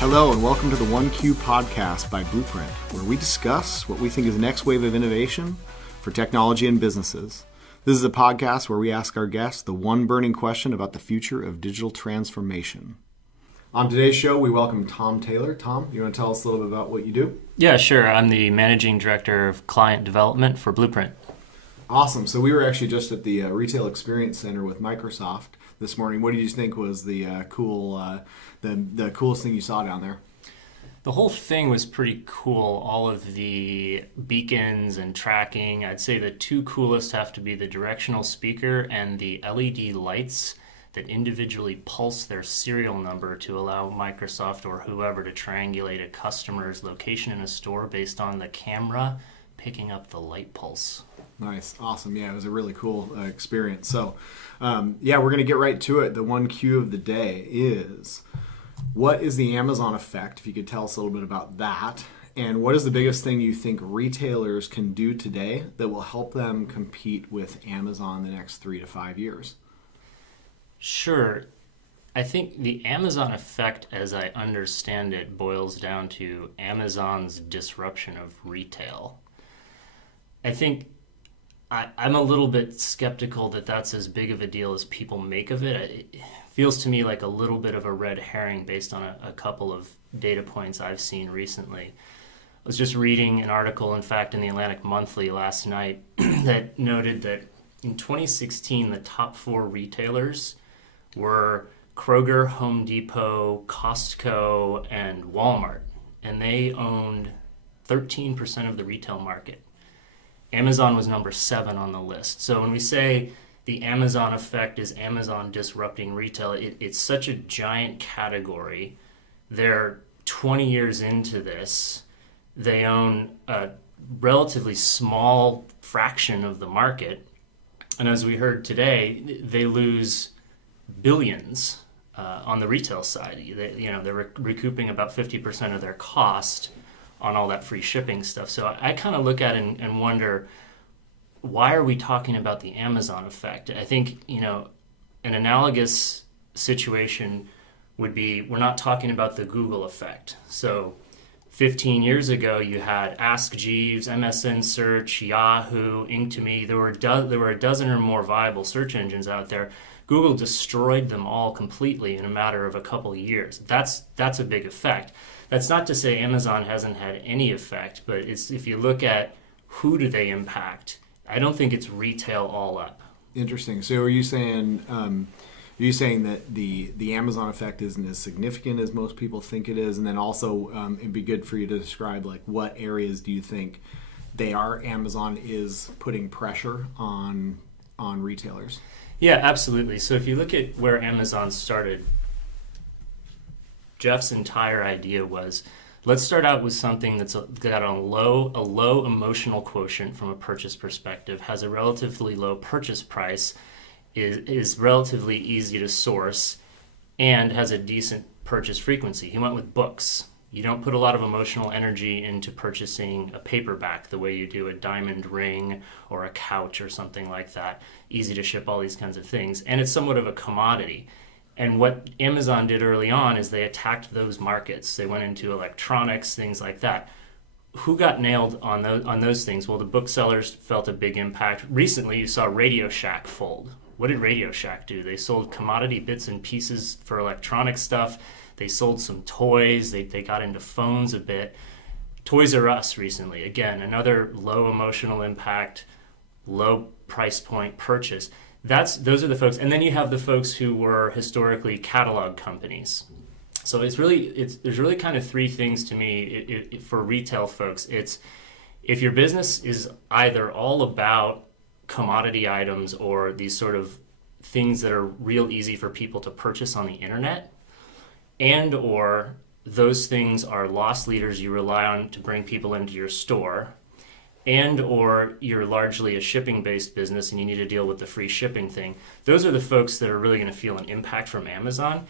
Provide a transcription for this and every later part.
Hello and welcome to the 1Q podcast by Blueprint, where we discuss what we think is the next wave of innovation for technology and businesses. This is a podcast where we ask our guests the one burning question about the future of digital transformation. On today's show, we welcome Tom Taylor. Tom, you want to tell us a little bit about what you do? Yeah, sure. I'm the Managing Director of Client Development for Blueprint. Awesome. So we were actually just at the Retail Experience Center with Microsoft this morning. What do you think was the coolest thing you saw down there? The whole thing was pretty cool. All of the beacons and tracking. I'd say the two coolest have to be the directional speaker and the LED lights that individually pulse their serial number to allow Microsoft or whoever to triangulate a customer's location in a store based on the camera picking up the light pulse. Nice. Awesome. Yeah, it was a really cool experience. So, we're going to get right to it. The 1Q of the day is, what is the Amazon effect? If you could tell us a little bit about that. And what is the biggest thing you think retailers can do today that will help them compete with Amazon in the next 3 to 5 years? Sure. I think the Amazon effect, as I understand it, boils down to Amazon's disruption of retail. I think I'm a little bit skeptical that that's as big of a deal as people make of it. It feels to me like a little bit of a red herring based on a couple of data points I've seen recently. I was just reading an article, in fact, in the Atlantic Monthly last night that noted that in 2016, the top 4 retailers were Kroger, Home Depot, Costco, and Walmart, and they owned 13% of the retail market. Amazon was number 7 on the list. So when we say the Amazon effect is Amazon disrupting retail, it's such a giant category. They're 20 years into this. They own a relatively small fraction of the market. And as we heard today, they lose billions on the retail side. They're recouping about 50% of their cost on all that free shipping stuff. So I kind of look at it and wonder, why are we talking about the Amazon effect? I think, an analogous situation would be, we're not talking about the Google effect. So 15 years ago, you had Ask Jeeves, MSN Search, Yahoo, Inktomi. There were a dozen or more viable search engines out there. Google destroyed them all completely in a matter of a couple of years. That's a big effect. That's not to say Amazon hasn't had any effect, but if you look at who do they impact, I don't think it's retail all up. Interesting. So are you saying that the Amazon effect isn't as significant as most people think it is? And then also it'd be good for you to describe what areas do you think Amazon is putting pressure on retailers? Yeah, absolutely. So if you look at where Amazon started, Jeff's entire idea was, let's start out with something that's got a low emotional quotient from a purchase perspective, has a relatively low purchase price, is relatively easy to source, and has a decent purchase frequency. He went with books. You don't put a lot of emotional energy into purchasing a paperback the way you do a diamond ring or a couch or something like that. Easy to ship, all these kinds of things. And it's somewhat of a commodity. And what Amazon did early on is they attacked those markets. They went into electronics, things like that. Who got nailed on those things? Well, the booksellers felt a big impact. Recently, you saw Radio Shack fold. What did Radio Shack do? They sold commodity bits and pieces for electronic stuff. They sold some toys. They got into phones a bit. Toys R Us recently, again, another low emotional impact, low price point purchase. Those are the folks. And then you have the folks who were historically catalog companies. So there's really kind of 3 things to me for retail folks. It's, if your business is either all about commodity items or these sort of things that are real easy for people to purchase on the internet, and or those things are loss leaders you rely on to bring people into your store, and or you're largely a shipping-based business and you need to deal with the free shipping thing, those are the folks that are really going to feel an impact from Amazon.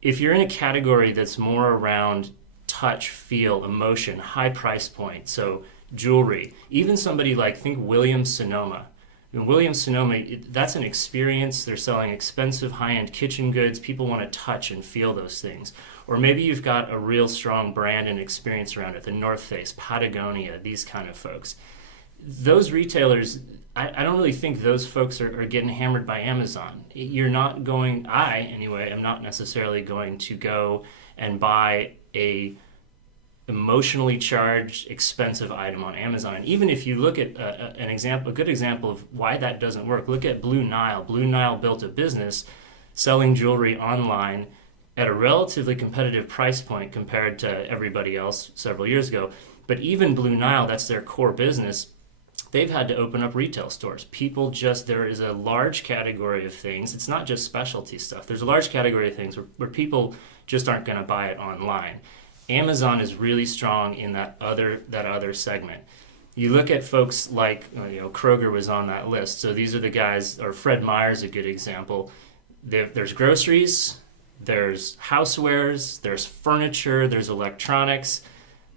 If you're in a category that's more around touch, feel, emotion, high price point, so jewelry, even somebody like, think Williams-Sonoma. Williams-Sonoma, that's an experience. They're selling expensive high-end kitchen goods. People want to touch and feel those things. Or maybe you've got a real strong brand and experience around it, the North Face, Patagonia, these kind of folks. Those retailers, I don't really think those folks are getting hammered by Amazon. You're not going, anyway, am not necessarily going to go and buy a emotionally charged, expensive item on Amazon. And even if you look at a good example of why that doesn't work, look at Blue Nile. Blue Nile built a business selling jewelry online at a relatively competitive price point compared to everybody else several years ago. But even Blue Nile, that's their core business, they've had to open up retail stores. There is a large category of things. It's not just specialty stuff. There's a large category of things where people just aren't going to buy it online. Amazon is really strong in that other segment. You look at folks like, Kroger was on that list. So these are the guys, or Fred Meyer's a good example. There's groceries, there's housewares, there's furniture, there's electronics.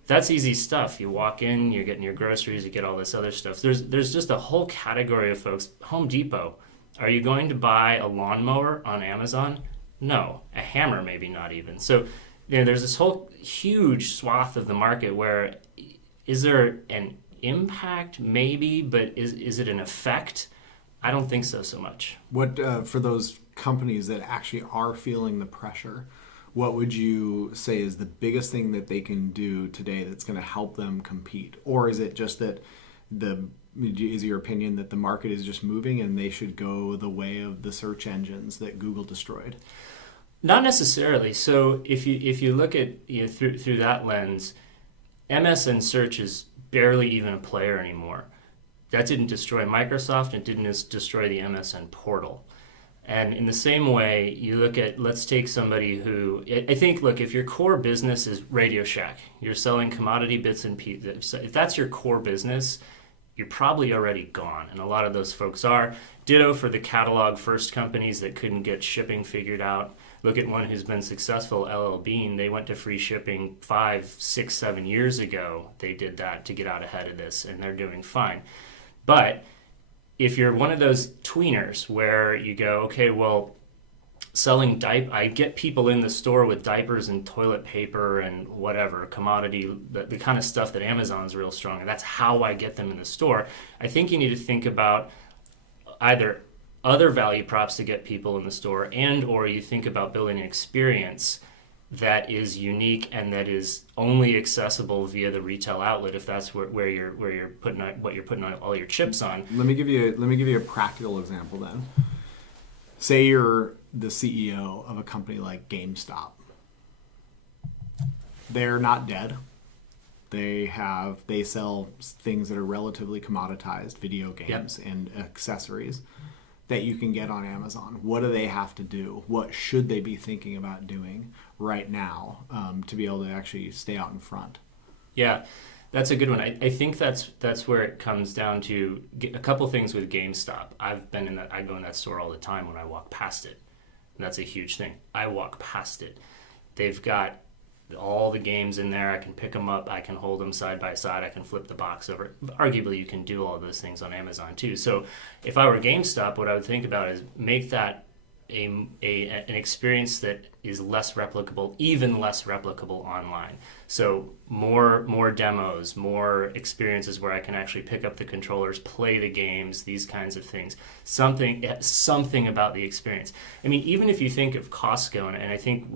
That's easy stuff. You walk in, you're getting your groceries, you get all this other stuff. There's just a whole category of folks. Home Depot. Are you going to buy a lawnmower on Amazon? No. A hammer, maybe not even. So there's this whole huge swath of the market where is there an impact? Maybe, but is it an effect? I don't think so much. What for those companies that actually are feeling the pressure, what would you say is the biggest thing that they can do today that's going to help them compete? Or is it just that is your opinion that the market is just moving and they should go the way of the search engines that Google destroyed? Not necessarily. So if you look at through that lens, MSN search is barely even a player anymore. That didn't destroy Microsoft. It didn't destroy the MSN portal. And in the same way, you look at, let's take somebody who, I think, look, if your core business is Radio Shack, you're selling commodity bits and pieces, if that's your core business, you're probably already gone. And a lot of those folks are. Ditto for the catalog first companies that couldn't get shipping figured out. Look at one who's been successful, LL Bean. They went to free shipping 5, 6, 7 years ago. They did that to get out ahead of this, and they're doing fine. But if you're one of those tweeners where you go, okay, well, selling I get people in the store with diapers and toilet paper and whatever, commodity, the kind of stuff that Amazon's real strong, and that's how I get them in the store. I think you need to think about either other value props to get people in the store, and or you think about building an experience that is unique and that is only accessible via the retail outlet, if that's where you're putting all your chips on. Let me give you a practical example then. Say you're the CEO of a company like GameStop. They're not dead. They sell things that are relatively commoditized, video games and accessories that you can get on Amazon. What do they have to do? What should they be thinking about doing right now to be able to actually stay out in front? Yeah, that's a good one. I think that's where it comes down to a couple things with GameStop. I go in that store all the time when I walk past it. And that's a huge thing. I walk past it. They've got all the games in there. I can pick them up. I can hold them side by side. I can flip the box over. Arguably, you can do all those things on Amazon too. So if I were GameStop, what I would think about is make that an experience that is less replicable, even less replicable online. So more demos, more experiences where I can actually pick up the controllers, play the games, these kinds of things. Something about the experience. I mean, even if you think of Costco, and I think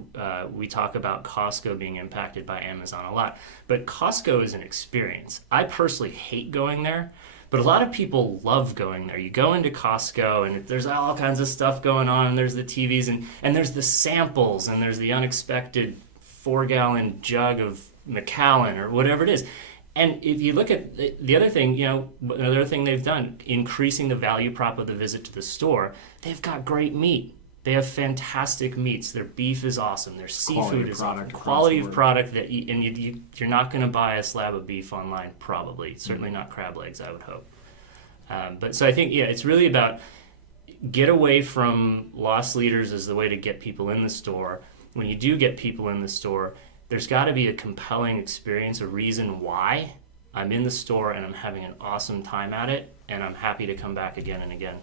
we talk about Costco being impacted by Amazon a lot, but Costco is an experience. I personally hate going there. But a lot of people love going there. You go into Costco and there's all kinds of stuff going on, and there's the TVs and there's the samples and there's the unexpected 4-gallon jug of Macallan or whatever it is. And if you look at the other thing, another thing they've done, increasing the value prop of the visit to the store, they've got great meat. They have fantastic meats. Their beef is awesome. Their seafood is awesome. Quality of product you're not going to buy a slab of beef online, probably. Certainly not crab legs, I would hope. But so I think, it's really about get away from loss leaders as the way to get people in the store. When you do get people in the store, there's got to be a compelling experience, a reason why I'm in the store and I'm having an awesome time at it, and I'm happy to come back again and again.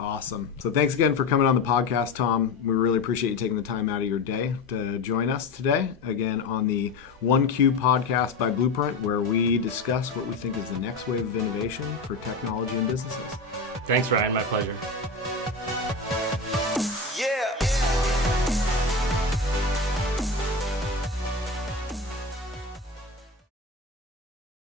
Awesome. So thanks again for coming on the podcast, Tom. We really appreciate you taking the time out of your day to join us today, again, on the 1Q podcast by Blueprint, where we discuss what we think is the next wave of innovation for technology and businesses. Thanks, Ryan. My pleasure.